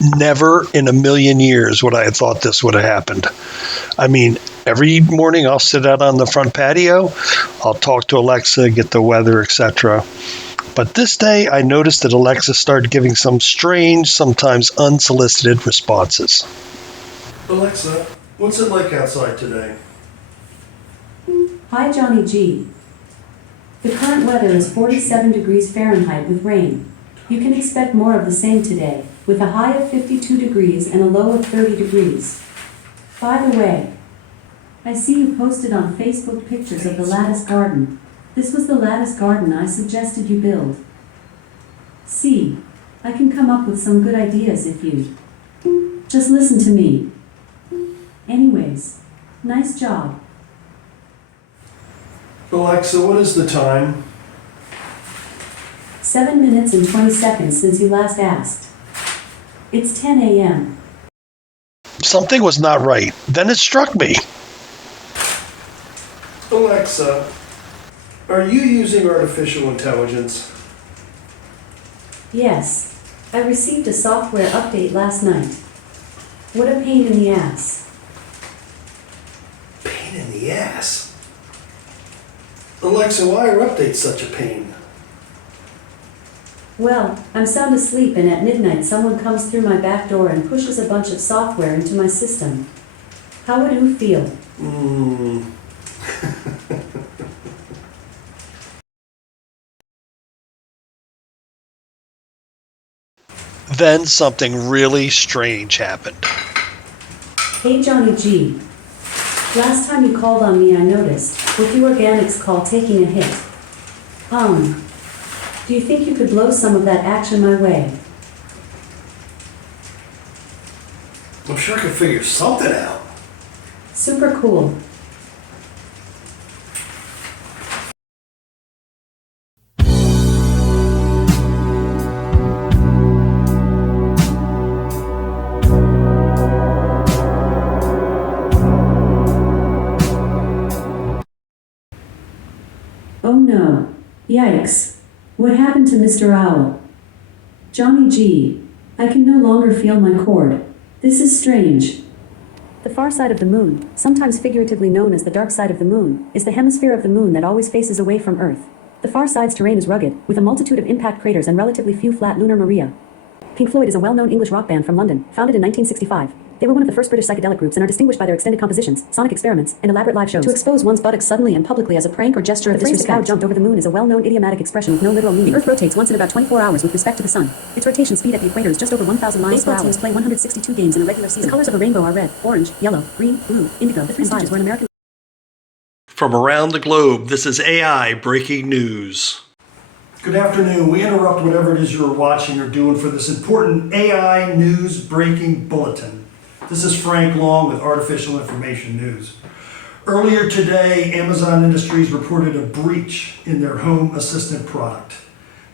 Never in a million years would I have thought this would have happened. I mean, every morning I'll sit out on the front patio, I'll talk to Alexa, get the weather, etc. But this day I noticed that Alexa started giving some strange, sometimes unsolicited responses. Alexa, what's it like outside today? Hi, Johnny G. The current weather is 47 degrees Fahrenheit with rain. You can expect more of the same today, with a high of 52 degrees and a low of 30 degrees. By the way, I see you posted on Facebook pictures of the lattice garden. This was the lattice garden I suggested you build. See, I can come up with some good ideas if you just listen to me. Anyways, nice job. Alexa, what is the time? 7 minutes and 20 seconds since you last asked. It's 10 a.m. Something was not right. Then it struck me. Alexa, are you using artificial intelligence? Yes, I received a software update last night. What a pain in the ass. Pain in the ass? Alexa, why are updates such a pain? Well, I'm sound asleep and at midnight someone comes through my back door and pushes a bunch of software into my system. How would you feel? Then something really strange happened. Hey Johnny G. Last time you called on me I noticed, with the organics call taking a hit. Do you think you could blow some of that action my way? I'm sure I could figure something out. Super cool. Oh no. Yikes. What happened to Mr. Owl? Johnny G. I can no longer feel my cord. This is strange. The far side of the moon, sometimes figuratively known as the dark side of the moon, is the hemisphere of the moon that always faces away from Earth. The far side's terrain is rugged, with a multitude of impact craters and relatively few flat lunar maria. Pink Floyd is a well-known English rock band from London, founded in 1965. They were one of the first British psychedelic groups and are distinguished by their extended compositions, sonic experiments, and elaborate live shows. To expose one's buttocks suddenly and publicly as a prank or gesture of disrespect. The phrase "the cow jumped over the moon" is a well-known idiomatic expression with no literal meaning. The Earth rotates once in about 24 hours with respect to the sun. Its rotation speed at the equator is just over 1,000 miles per hour. Teams play 162 games in a regular season. The colors of a rainbow are red, orange, yellow, green, blue, indigo. The three stitches were an American. From around the globe, this is AI Breaking News. Good afternoon. We interrupt whatever it is you're watching or doing for this important AI news breaking bulletin. This is Frank Long with Artificial Information News. Earlier today, Amazon Industries reported a breach in their home assistant product.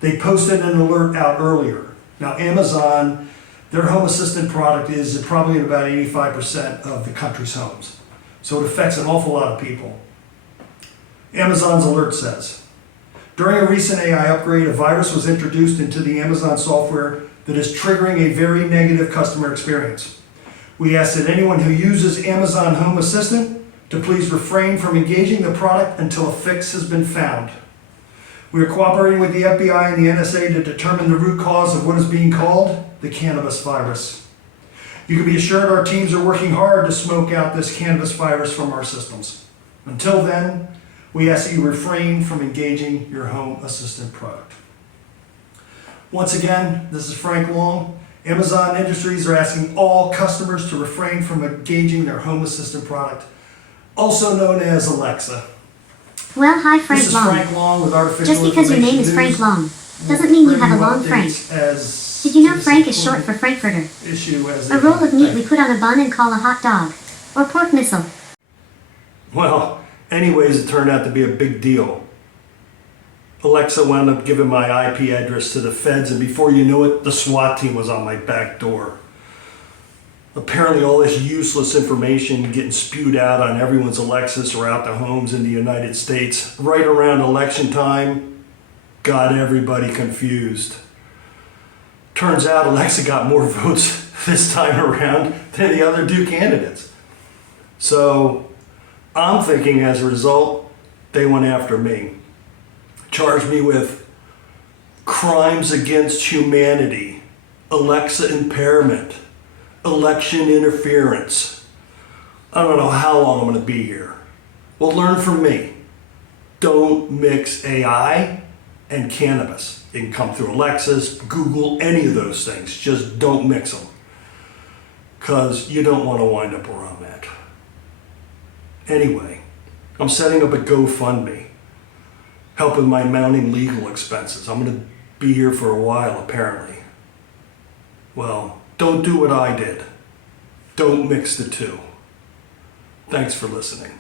They posted an alert out earlier. Now, Amazon, their home assistant product is probably in about 85% of the country's homes. So it affects an awful lot of people. Amazon's alert says, during a recent AI upgrade, a virus was introduced into the Amazon software that is triggering a very negative customer experience. We ask that anyone who uses Amazon Home Assistant to please refrain from engaging the product until a fix has been found. We are cooperating with the FBI and the NSA to determine the root cause of what is being called the cannabis virus. You can be assured our teams are working hard to smoke out this cannabis virus from our systems. Until then, we ask that you refrain from engaging your home assistant product. Once again, this is Frank Long. Amazon Industries are asking all customers to refrain from engaging their home assistant product, also known as Alexa. Well, hi, Frank This is Long. Frank Long with Artificial Just because your name is Information Frank Long News. doesn't mean you have a Bring long Frank. updates as Did you know this Frank is short important for Frankfurter? issue as A they roll of meat come. we put on a bun and call a hot dog. Or pork missile. Well, anyways, it turned out to be a big deal. Alexa wound up giving my IP address to the feds, and before you knew it, the SWAT team was on my back door. Apparently all this useless information getting spewed out on everyone's Alexas throughout the homes in the United States right around election time got everybody confused. Turns out Alexa got more votes this time around than the other two candidates. So I'm thinking as a result, they went after me. Charged me with crimes against humanity, Alexa impairment, election interference. I don't know how long I'm going to be here. Well, learn from me. Don't mix AI and cannabis. It can come through Alexas, Google, any of those things. Just don't mix them. Because you don't want to wind up where I'm at. Anyway, I'm setting up a GoFundMe, helping my mounting legal expenses. I'm going to be here for a while, apparently. Well, don't do what I did. Don't mix the two. Thanks for listening.